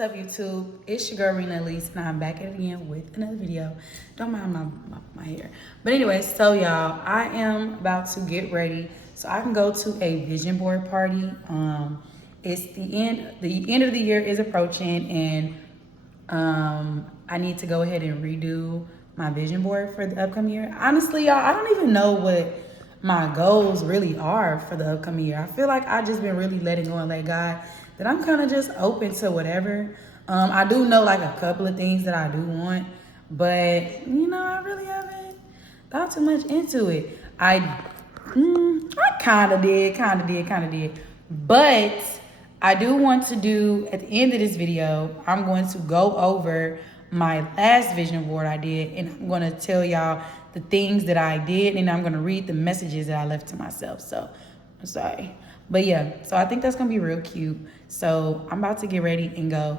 What's up, YouTube? It's your girl Rena Elise, and I'm back at it again with another video. Don't mind my hair. But anyway, so y'all, I am about to get ready so I can go to a vision board party. It's the end of the year is approaching, and I need to go ahead and redo my vision board for the upcoming year. Honestly, y'all, I don't even know what my goals really are for the upcoming year. I feel like I just been really letting go and let God that I'm kind of just open to whatever. I do know like a couple of things that I do want, but I really haven't thought too much into it. I kind of did. But I do want to do, at the end of this video, I'm going to go over my last vision board I did, and I'm going to tell y'all the things that I did, and I'm going to read the messages that I left to myself. So, I'm sorry. But yeah, so I think that's going to be real cute. So, I'm about to get ready and go.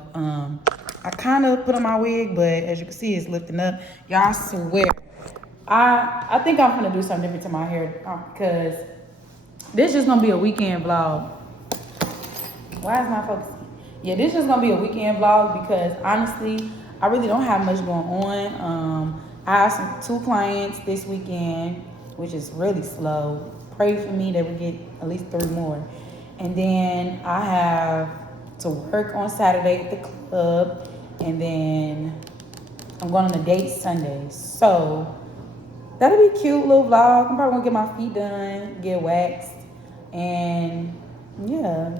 I kind of put on my wig, but as you can see, it's lifting up. Y'all, I swear. I think I'm going to do something different to my hair because this is going to be a weekend vlog. Why is my focusing? Yeah, this is going to be a weekend vlog because honestly, I really don't have much going on. I have two clients this weekend, which is really slow. Pray for me that we get at least 3 more. And then I have to work on Saturday at the club. And then I'm going on a date Sunday. So that'll be a cute little vlog. I'm probably going to get my feet done, get waxed. And yeah.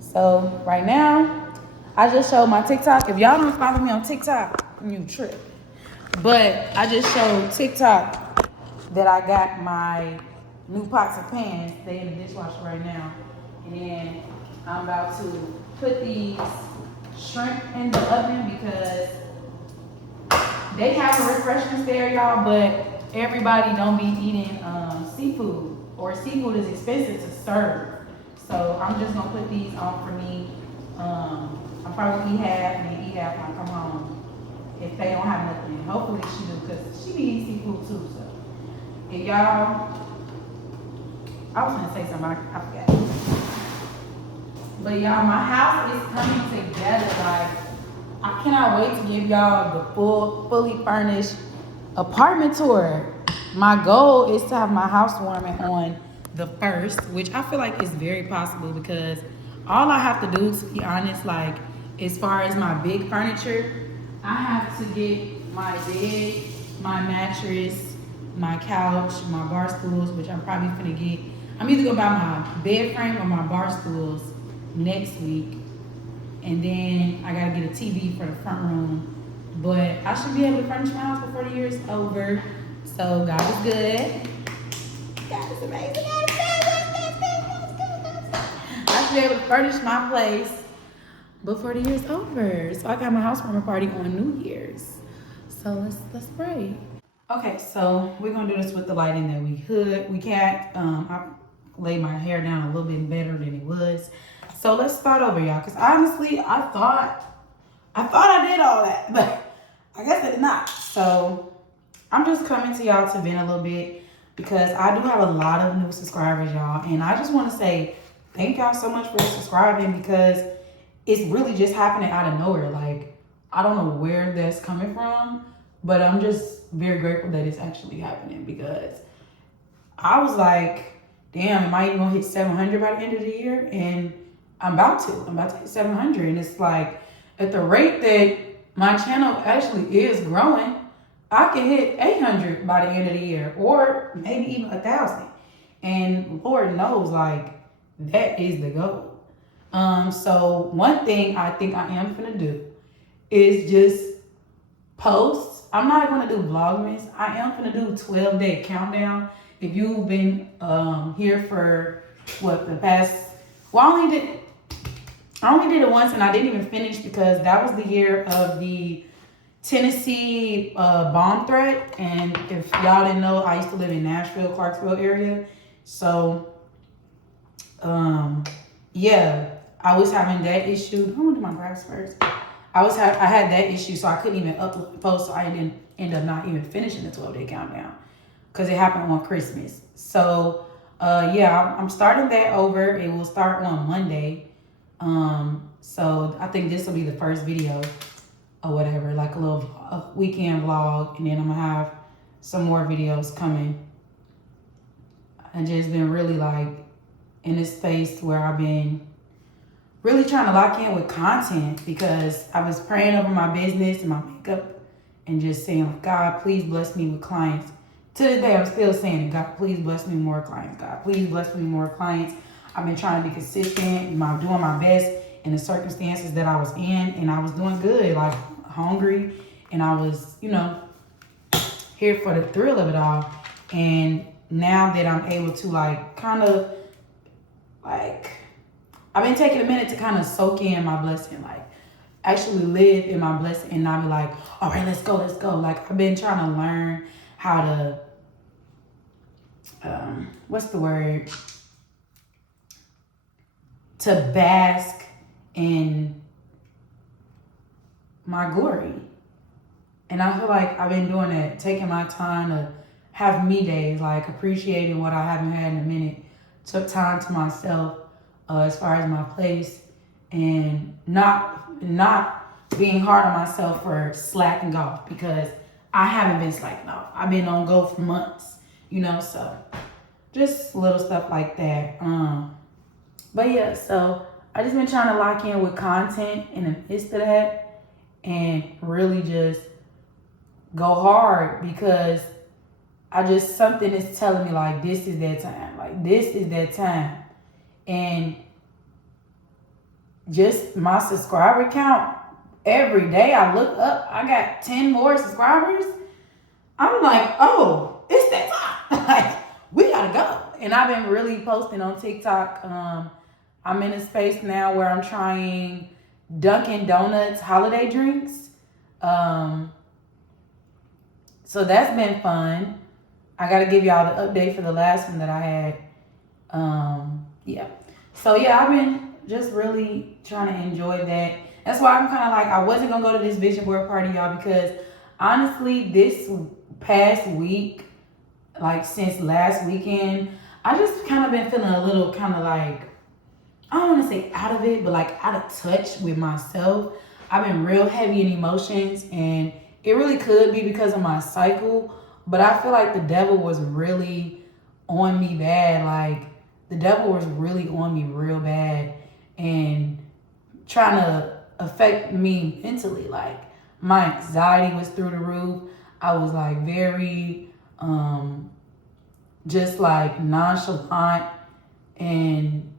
So right now, I just showed my TikTok. If y'all don't follow me on TikTok, you trip. But I just showed TikTok that I got my new pots and pans. They in the dishwasher right now. And then I'm about to put these shrimp in the oven because they have a refreshment there, y'all, but everybody don't be eating seafood, or seafood is expensive to serve. So I'm just gonna put these on for me. I'll probably eat half and then eat half when I come home. If they don't have nothing, hopefully she do, because she be eating seafood too. So, and y'all, I was gonna say something, I forgot. But y'all, my house is coming together. Like, I cannot wait to give y'all the fully furnished apartment tour. My goal is to have my housewarming on the 1st, which I feel like is very possible because all I have to do, to be honest, like as far as my big furniture, I have to get my bed, my mattress, my couch, my bar stools, which I'm probably gonna get. I'm either gonna buy my bed frame or my bar stools next week. And then I gotta get a TV for the front room. But I should be able to furnish my house before the year is over. So God is good. God is amazing. I should be able to furnish my place before the year's over. So I got my housewarming party on New Year's. So let's pray. Okay, so we're gonna do this with the lighting that we can't. I laid my hair down a little bit better than it was. So let's start over, y'all. Cause honestly, I thought I did all that, but I guess I did not. So I'm just coming to y'all to vent a little bit because I do have a lot of new subscribers, y'all. And I just want to say thank y'all so much for subscribing because it's really just happening out of nowhere. Like, I don't know where that's coming from, but I'm just very grateful that it's actually happening because I was like, damn, am I even gonna hit 700 by the end of the year? And I'm about to hit 700. And it's like, at the rate that my channel actually is growing, I can hit 800 by the end of the year, or maybe even 1,000. And Lord knows, like, that is the goal. So one thing I think I am gonna do is just post. I'm not gonna do Vlogmas. I am gonna do 12-day countdown. If you've been here for the past, I only did it once and I didn't even finish because that was the year of the Tennessee bomb threat. And if y'all didn't know, I used to live in Nashville, Clarksville area. So, yeah, I was having that issue. I'm gonna do my graphs first. I had that issue, so I couldn't even upload the post. So I didn't end up not even finishing the 12-day countdown because it happened on Christmas. So, yeah, I'm starting that over. It will start on Monday. So I think this will be the first video or whatever, like a weekend vlog. And then I'm gonna have some more videos coming. I just been really like in this space where I've been really trying to lock in with content, because I was praying over my business and my makeup and just saying, like, God, please bless me with clients. To this day, I'm still saying, God, please bless me with more clients. God, please bless me with more clients. I've been trying to be consistent, doing my best in the circumstances that I was in, and I was doing good, like hungry, and I was, here for the thrill of it all. And now that I'm able to I've been taking a minute to kind of soak in my blessing, like actually live in my blessing and not be like, all right, let's go. Like I've been trying to learn how to, what's the word? To bask in my glory. And I feel like I've been doing that, taking my time to have me days, like appreciating what I haven't had in a minute. Took time to myself as far as my place, and not being hard on myself for slacking off, because I haven't been slacking off. I've been on go for months, so just little stuff like that. But yeah, so I just been trying to lock in with content in the midst of that and really just go hard, because something is telling me like this is that time. Like this is that time. And just my subscriber count, every day I look up, I got 10 more subscribers. I'm like, oh, it's that time. Like, we gotta go. And I've been really posting on TikTok. I'm in a space now where I'm trying Dunkin' Donuts holiday drinks. So that's been fun. I gotta give y'all the update for the last one that I had. Yeah. So yeah, I've been just really trying to enjoy that. That's why I'm kind of like, I wasn't gonna go to this vision board party, y'all, because honestly, this past week, like since last weekend, I just kind of been feeling a little kind of like, I don't want to say out of it, but like out of touch with myself. I've been real heavy in emotions, and it really could be because of my cycle, but I feel like the devil was really on me bad. Like the devil was really on me real bad and trying to affect me mentally. Like my anxiety was through the roof. I was like very just like nonchalant, and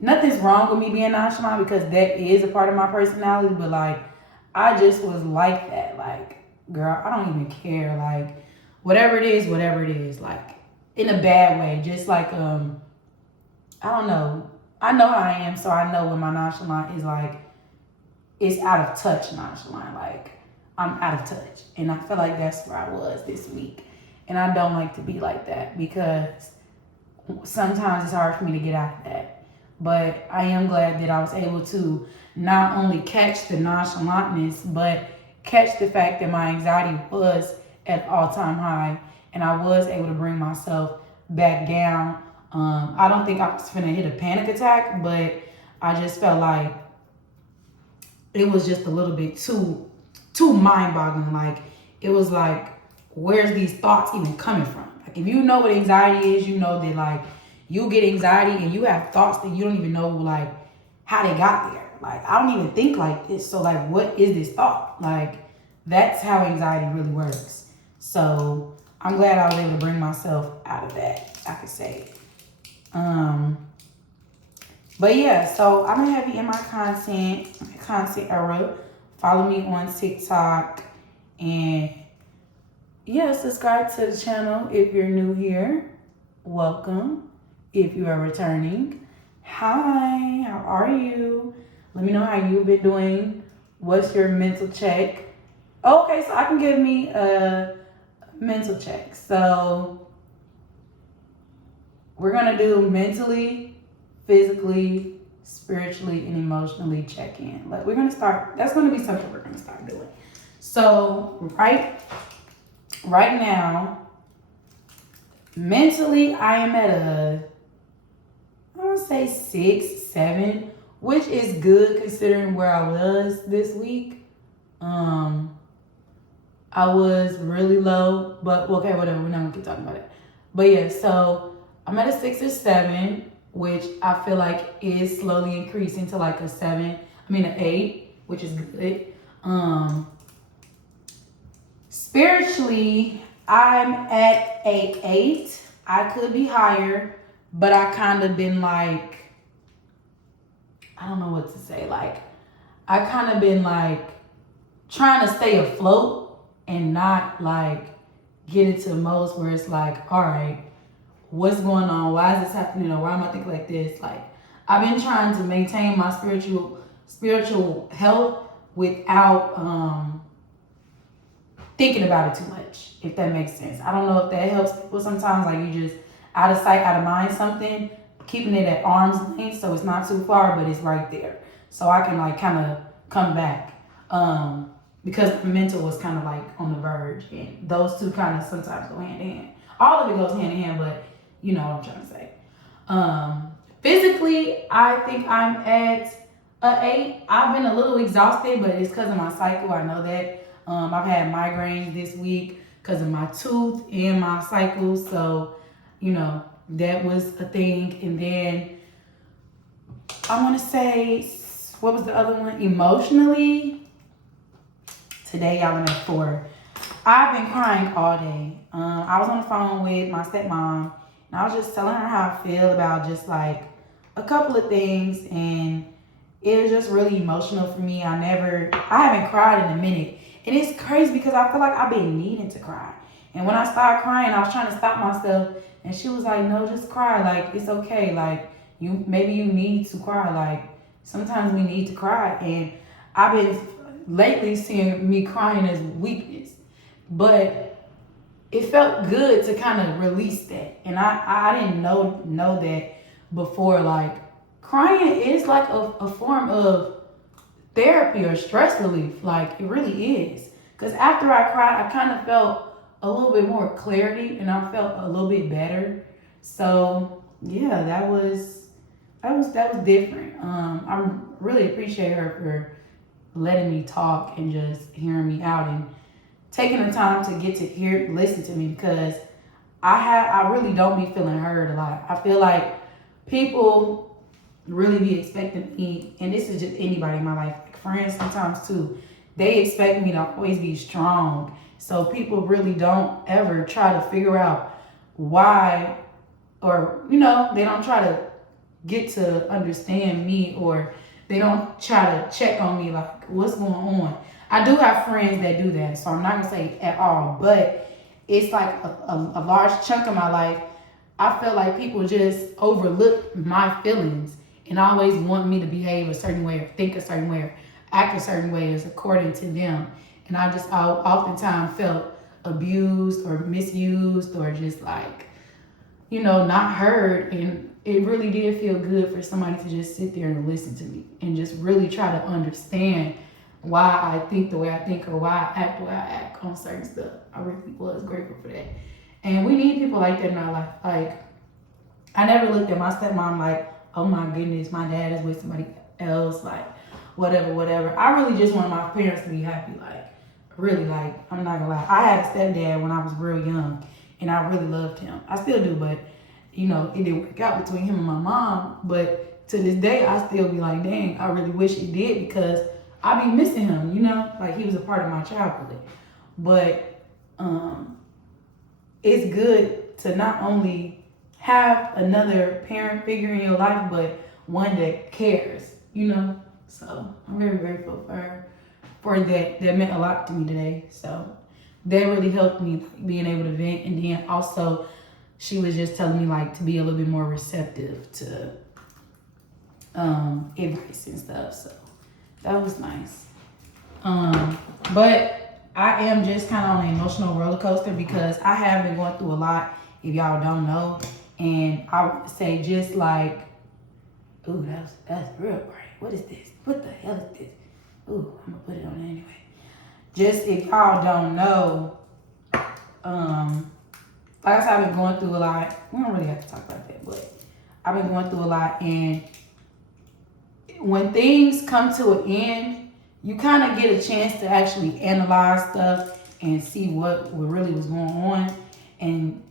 nothing's wrong with me being nonchalant, because that is a part of my personality, but like I just was like that. Like, girl, I don't even care. Like whatever it is, like in a bad way. Just like I don't know. I know how I am, so I know when my nonchalant is like, it's out of touch nonchalant. Like I'm out of touch. And I feel like that's where I was this week. And I don't like to be like that, because sometimes it's hard for me to get out of that. But I am glad that I was able to not only catch the nonchalantness, but catch the fact that my anxiety was at all-time high, and I was able to bring myself back down. I don't think I was finna hit a panic attack, but I just felt like it was just a little bit too mind-boggling. Like it was like, where's these thoughts even coming from? Like if you know what anxiety is, you know that like you get anxiety and you have thoughts that you don't even know like how they got there. Like I don't even think like this. So like, what is this thought? Like that's how anxiety really works. So I'm glad I was able to bring myself out of that, I could say. But yeah, so I'm gonna have you in my content era. Follow me on TikTok, and yeah, subscribe to the channel if you're new here. Welcome. If you are returning, hi, how are you? Let me know how you've been doing. What's your mental check? Okay, so I can give me a mental check. So we're gonna do mentally, physically, spiritually, and emotionally check in. Like we're gonna start. That's gonna be something we're gonna start doing. So right now, mentally, I am at a, I want to say 6, 7 which is good considering where I was this week. I was really low, but okay, whatever. We're not gonna keep talking about it. But yeah, so I'm at a 6 or 7, which I feel like is slowly increasing to like a 7. An 8, which is good. Spiritually, I'm at a 8. I could be higher, but I kind of been like, I don't know what to say. Like, I kind of been like trying to stay afloat and not like get into modes where it's like, all right, what's going on? Why is this happening? Or why am I thinking like this? Like, I've been trying to maintain my spiritual health without thinking about it too much, if that makes sense. I don't know if that helps people sometimes. Like, you just out of sight, out of mind something, keeping it at arm's length so it's not too far, but it's right there. So I can like kind of come back. Because mental was kind of like on the verge, and those two kind of sometimes go hand in hand. All of it goes hand in hand, but you know what I'm trying to say. Physically, I think I'm at a 8. I've been a little exhausted, but it's because of my cycle. I know that. I've had migraines this week because of my tooth and my cycle, so you know that was a thing. And then I want to say, what was the other one? Emotionally. Today, y'all, I'm at 4. I've been crying all day. I was on the phone with my stepmom, and I was just telling her how I feel about just like a couple of things, and it was just really emotional for me. I haven't cried in a minute, and it's crazy because I feel like I've been needing to cry. And when I started crying, I was trying to stop myself, and she was like, "No, just cry. Like, it's okay. Like, maybe you need to cry. Like, sometimes we need to cry." And I've been lately seeing me crying as weakness, but it felt good to kind of release that. And I didn't know that before. Like, crying is like a form of therapy or stress relief. Like, it really is. Because after I cried, I kind of felt a little bit more clarity, and I felt a little bit better. So yeah, that was different. I really appreciate her for letting me talk and just hearing me out and taking the time to get to listen to me, because I really don't be feeling heard a lot. I feel like people really be expecting me, and this is just anybody in my life, like friends sometimes too, they expect me to always be strong. So people really don't ever try to figure out why, or they don't try to get to understand me, or they don't try to check on me like, what's going on. I do have friends that do that, so I'm not gonna say at all, but it's like a large chunk of my life, I feel like people just overlook my feelings and always want me to behave a certain way or think a certain way or act a certain way as according to them. And I oftentimes felt abused or misused or just like, not heard. And it really did feel good for somebody to just sit there and listen to me and just really try to understand why I think the way I think or why I act the way I act on certain stuff. I really was grateful for that. And we need people like that in our life. Like, I never looked at my stepmom like, oh my goodness, my dad is with somebody else, like, whatever. I really just wanted my parents to be happy. Like, really, like, I'm not gonna lie. I had a stepdad when I was real young, and I really loved him. I still do, but it didn't work out between him and my mom. But to this day, I still be like, dang, I really wish it did, because I be missing him, like he was a part of my childhood. But it's good to not only have another parent figure in your life, but one that cares, So I'm very grateful for that. That meant a lot to me today. So that really helped me being able to vent. And then also, she was just telling me like to be a little bit more receptive to advice and stuff. So that was nice. But I am just kind of on an emotional roller coaster because I have been going through a lot, if y'all don't know. And I would say just like, ooh, that's real bright. What is this? What the hell is this? Ooh, I'm gonna put it on anyway. Just if y'all don't know, like I said, I've been going through a lot. We don't really have to talk about that, but I've been going through a lot. And when things come to an end, you kind of get a chance to actually analyze stuff and see what really was going on. And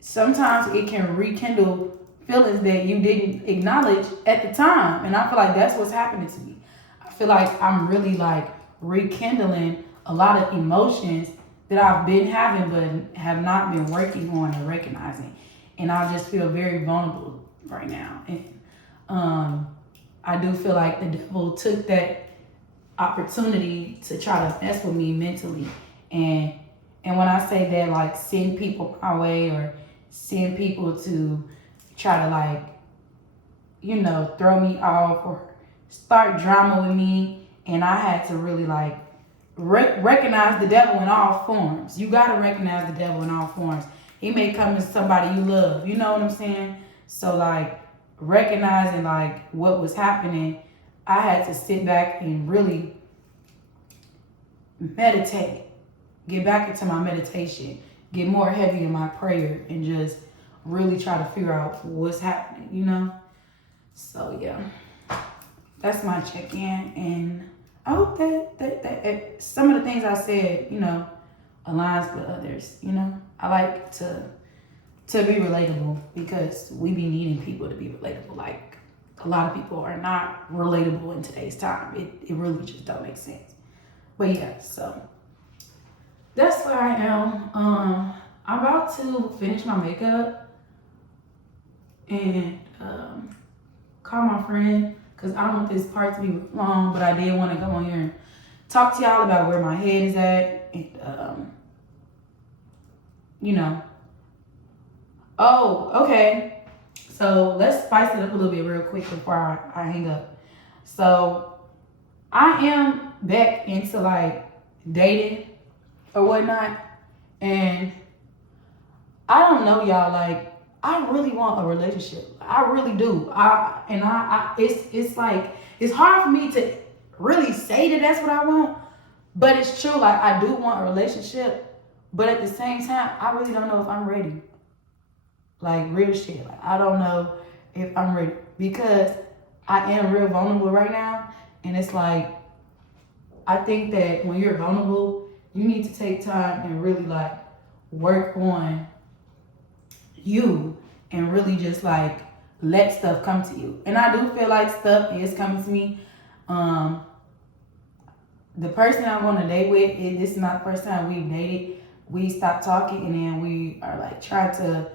sometimes it can rekindle feelings that you didn't acknowledge at the time. And I feel like that's what's happening to me. I feel like I'm really like rekindling a lot of emotions that I've been having but have not been working on and recognizing. And I just feel very vulnerable right now. And I do feel like the devil took that opportunity to try to mess with me mentally. And when I say that, like, send people my way or send people to try to, like, you know, throw me off or start drama with me. And I had to really, like, recognize the devil in all forms. You got to recognize the devil in all forms. He may come as somebody you love. You know what I'm saying? So, like, recognizing, like, what was happening, I had to sit back and really meditate. Get back into my meditation. Get more heavy in my prayer and just really try to figure out what's happening, you know? So, yeah. That's my check-in. And I hope that some of the things I said, you know, aligns with others, you know? I like to be relatable because we be needing people to be relatable. Like, a lot of people are not relatable in today's time. It really just don't make sense. But yeah, so that's where I am. I'm about to finish my makeup and call my friend because I don't want this part to be long, but I did want to go on here and talk to y'all about where my head is at. And, you know. Oh, okay. So let's spice it up a little bit real quick before I hang up. So I am back into like dating or whatnot. And I don't know, y'all, like, I really want a relationship. I really do. It's like, it's hard for me to really say that that's what I want, but it's true. Like, I do want a relationship, but at the same time, I really don't know if I'm ready. Like, real shit. Like, I don't know if I'm ready because I am real vulnerable right now. And it's like, I think that when you're vulnerable, you need to take time and really, like, work on you and really just, like, let stuff come to you. And I do feel like stuff is coming to me. The person I'm going to date with, this is not the first time we've dated. We stopped talking and then we are, like, trying to,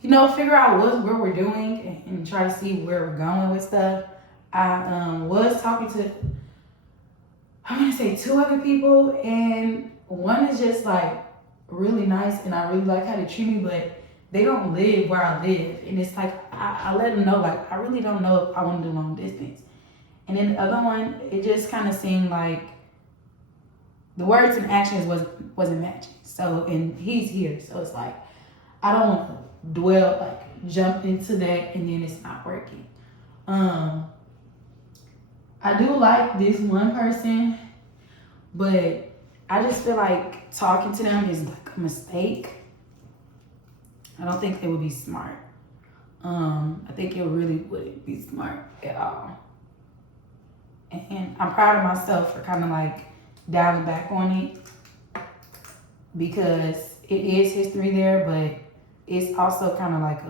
you know, figure out where we're doing and try to see where we're going with stuff. I was talking to, I want to say 2 other people, and one is just like really nice and I really like how they treat me, but they don't live where I live. And it's like, I let them know, like, I really don't know if I want to do long distance. And then the other one, it just kind of seemed like the words and actions wasn't matching. So, and he's here. So it's like, I don't want to dwell, like, jump into that and then it's not working. I do like this one person, but I just feel like talking to them is like a mistake. I don't think they would be smart. I think it really wouldn't be smart at all. And I'm proud of myself for kind of like dialing back on it because it is history there, but it's also kind of like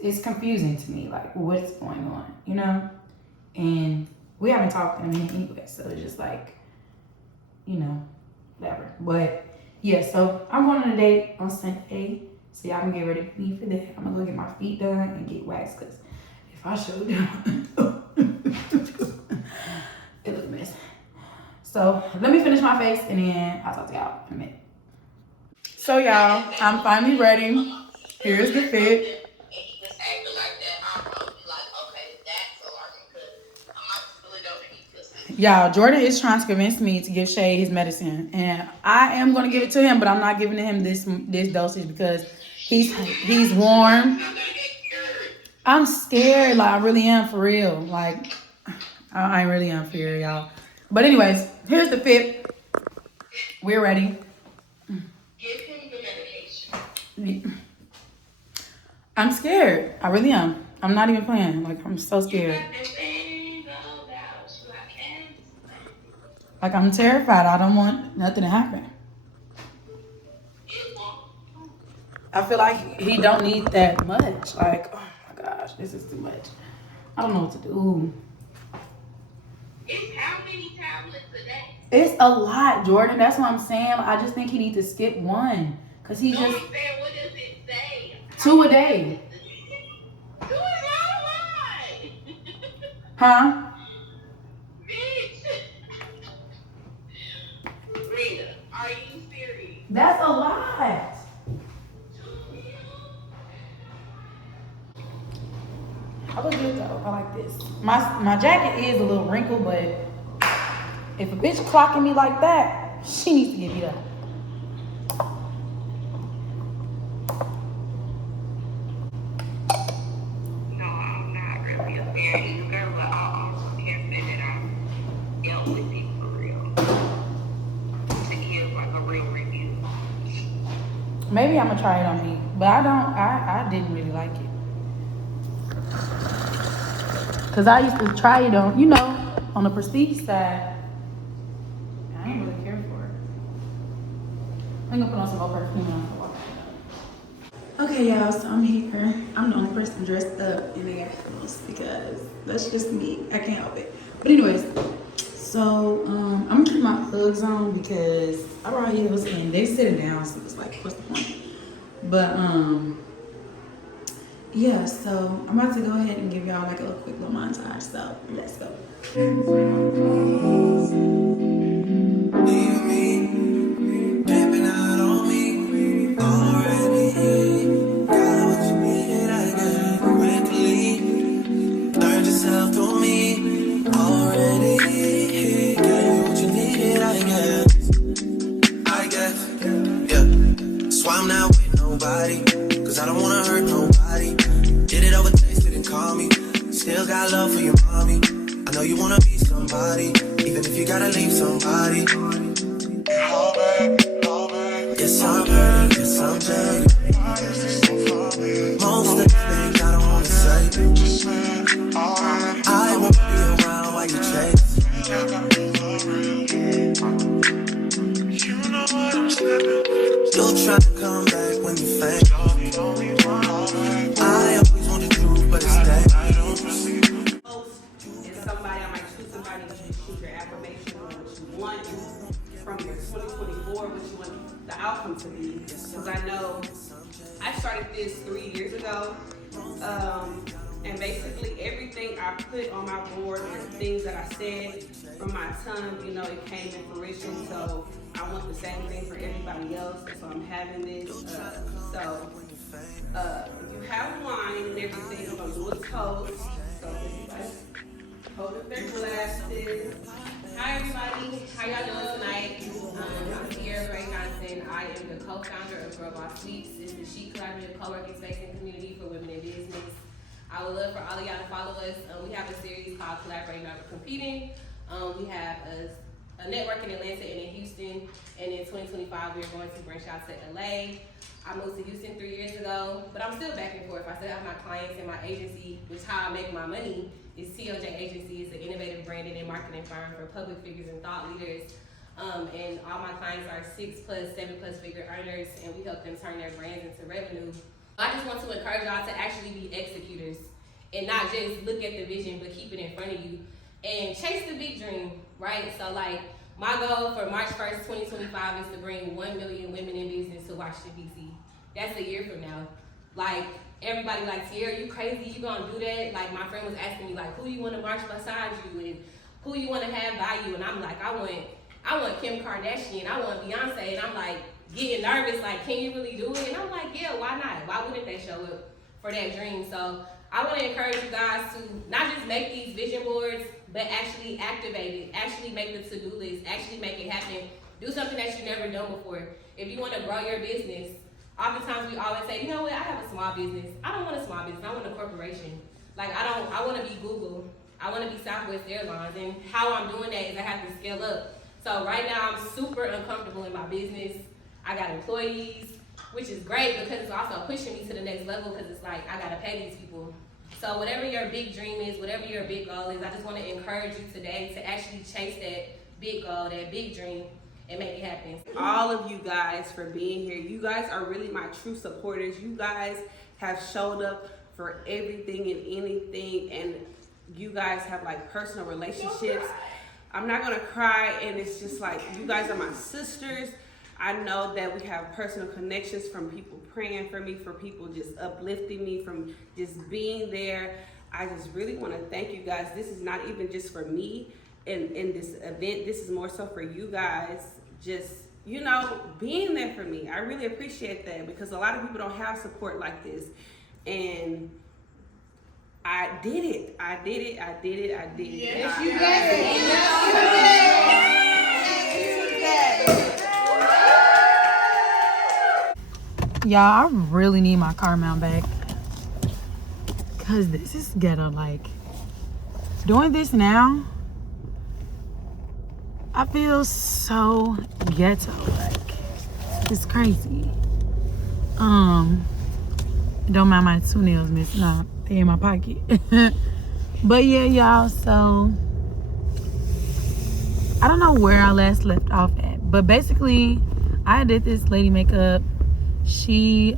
it's confusing to me, like, what's going on, you know? And we haven't talked in a minute anyway, so it's just like, you know, whatever. But yeah, so I'm going on a date on Sunday, so y'all can get ready for me for that. I'm gonna go get my feet done and get waxed, because if I show them, it looks messy. So let me finish my face and then I'll talk to y'all in a minute. So y'all, I'm finally ready. Here's the fit. Y'all, Jordan is trying to convince me to give Shay his medicine, and I am gonna give it to him, but I'm not giving him this dosage because he's warm. I'm scared, like, I really am, for real. Like, I really am for real, y'all. But anyways, here's the fit. We're ready. Give him the medication. I'm scared. I really am. I'm not even playing. Like, I'm so scared. Like, I'm terrified. I don't want nothing to happen. I feel like he don't need that much. Like, oh my gosh, this is too much. I don't know what to do. It's how many tablets a day? It's a lot, Jordan. That's what I'm saying. I just think he needs to skip one. Cause he just. I'm saying, what does it say? 2 a day. 2 is not a lot. Huh? Bitch. Rita, are you serious? That's a lot. I look good though. I like this. My jacket is a little wrinkled, but if a bitch clocking me like that, she needs to get beat up. No, I'm not really a fair user, but I also can't say that I've dealt with it for real. To give like a real review. Maybe I'm gonna try it on me, but I didn't really like it. Cause I used to try it on, on the prestige side. I didn't really care for it. I'm gonna put on some more perfume and I'll walk out. Okay, y'all, so I'm here. I'm the only person dressed up in the house because that's just me. I can't help it. But anyways, so I'm gonna keep my Uggs on because I brought heels and they sitting down, so it's like, what's the point? But yeah, so I'm about to go ahead and give y'all like a little quick little montage. So let's go. So I'm not with nobody, cause I don't wanna hurt nobody. Did it over text, didn't call me. Still got love for your mommy. I know you wanna be somebody, even if you gotta leave somebody. Yes, I'm hurt, yes, I'm jaded. Most of the things I don't wanna say. I won't be around while you chase. You'll try to come back when you faint. I always want the truth, but it's that. And somebody, I might choose somebody to shoot your affirmation on what you want from your 2024, what you want the outcome to be. Because I know I started this 3 years ago. And basically everything I put on my board and things that I said from my tongue, it came in fruition. So I want the same thing for everybody else. So I'm having this. If you have wine and everything, I'm gonna do a toast. So everybody hold up their glasses. Hi everybody, how y'all doing tonight? I'm Sierra Ray Johnson. I am the co-founder of Girl Boss Suites. It's the chic collaborative co-working space and community for women in business. I would love for all of y'all to follow us. We have a series called Collaborating Not Competing. We have a network in Atlanta and in Houston, and in 2025 we're going to branch out to LA. I moved to Houston 3 years ago, but I'm still back and forth. I still have my clients and my agency, which how I make my money is TLJ Agency. It's an innovative branding and marketing firm for public figures and thought leaders. And all my clients are 6+, 7+ figure earners, and we help them turn their brands into revenue. I just want to encourage y'all to actually be executors and not just look at the vision, but keep it in front of you and chase the big dream, right? So like my goal for March 1st, 2025 is to bring 1 million women in business to Washington, D.C. That's a year from now. Like everybody like, Sierra, you crazy, you gonna do that? Like my friend was asking me like, who you wanna march beside you and who you wanna have by you? And I'm like, I want Kim Kardashian, I want Beyonce, and I'm like getting nervous, like, can you really do it? And I'm like, yeah, why not? Why wouldn't they show up for that dream? So I want to encourage you guys to not just make these vision boards, but actually activate it, actually make the to-do list, actually make it happen. Do something that you've never done before. If you want to grow your business, oftentimes we always say, you know what, I have a small business. I don't want a small business, I want a corporation. Like I want to be Google, I want to be Southwest Airlines, and how I'm doing that is I have to scale up. So right now I'm super uncomfortable in my business. I got employees, which is great because it's also pushing me to the next level because it's like I gotta pay these people So whatever your big dream is, whatever your big goal is, I just want to encourage you today to actually chase that big goal, that big dream, and make it happen. All of you guys for being here. You guys are really my true supporters. You guys have showed up for everything and anything, and you guys have like personal relationships. I'm not gonna cry, and it's just like you guys are my sisters. I know that we have personal connections from people praying for me, for people just uplifting me, from just being there. I just really want to thank you guys. This is not even just for me in this event. This is more so for you guys, just, you know, being there for me. I really appreciate that, because a lot of people don't have support like this. And I did it. I did it. I did it. I did it. Yes, I- you Y'all, I really need my car mount back. Cause this is ghetto. Like, doing this now, I feel so ghetto. Like, it's crazy. Don't mind my 2 nails missing out. They in my pocket. But yeah, y'all, so I don't know where I last left off at. But basically, I did this lady makeup. She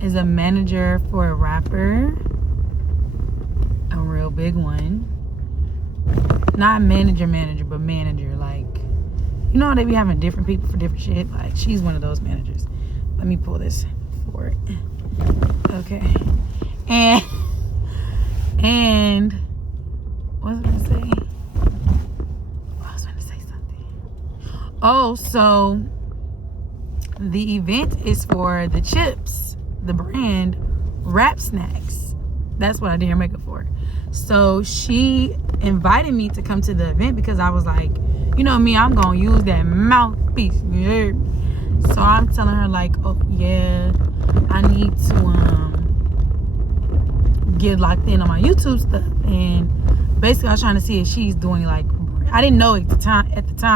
is a manager for a rapper. A real big one. Not manager, but manager. Like, you know, they be having different people for different shit. Like, she's one of those managers. Let me pull this for it. Okay. And what was I gonna say? I was gonna say something. Oh, so the event is for the chips, the brand Rap Snacks. That's what I did her makeup for. So she invited me to come to the event because I was like, you know me, I'm gonna use that mouthpiece. You heard me? So I'm telling her like, oh yeah, I need to get locked in on my YouTube stuff. And basically I was trying to see if she's doing like, I didn't know at the time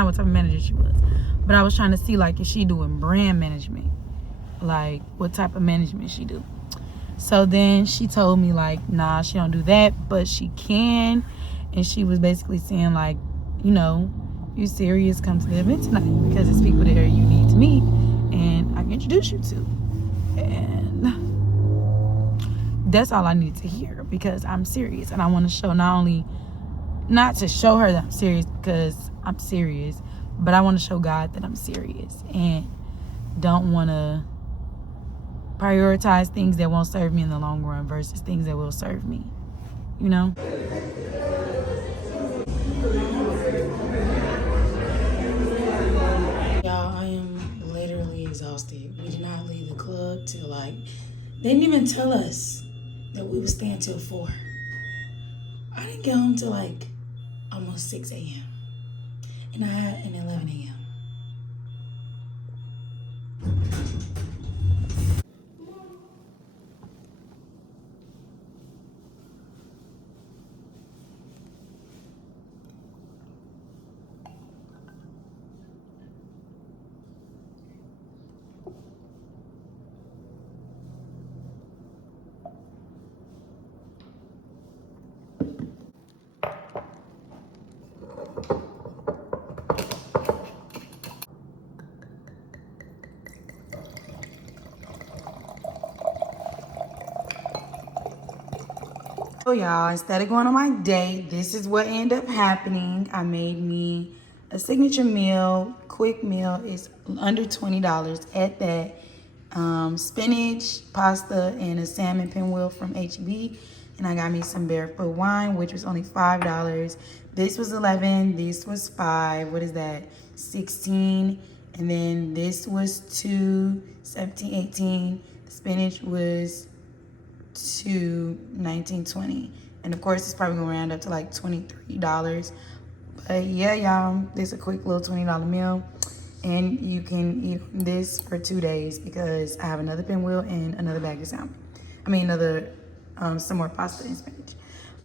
what type of manager she was, but I was trying to see like if she doing brand management, like what type of management she do. So then she told me like, nah, she don't do that, but she can. And she was basically saying like, you know, you serious, come to the event tonight, because it's people there you need to meet and I can introduce you to. And that's all I need to hear, because I'm serious and I want to show not to show her that I'm serious because I'm serious, but I want to show God that I'm serious and don't want to prioritize things that won't serve me in the long run versus things that will serve me, you know? Y'all, I am literally exhausted. We did not leave the club till like, they didn't even tell us that we would stay until 4. I didn't get home till like almost 6 a.m. and I had an 11 a.m. So y'all, instead of going on my date, this is what ended up happening. I made me a signature meal, quick meal. It's under $20 at that. Spinach, pasta, and a salmon pinwheel from HEB. And I got me some barefoot wine, which was only $5. This was 11, this was 5. What is that? 16. And then this was 2, 17, 18. The spinach was to 19.20, and of course it's probably gonna round up to like $23. But yeah, y'all, this is a quick little $20 meal, and you can eat this for 2 days because I have another pinwheel and another bag of salmon. I mean, some more pasta and spinach.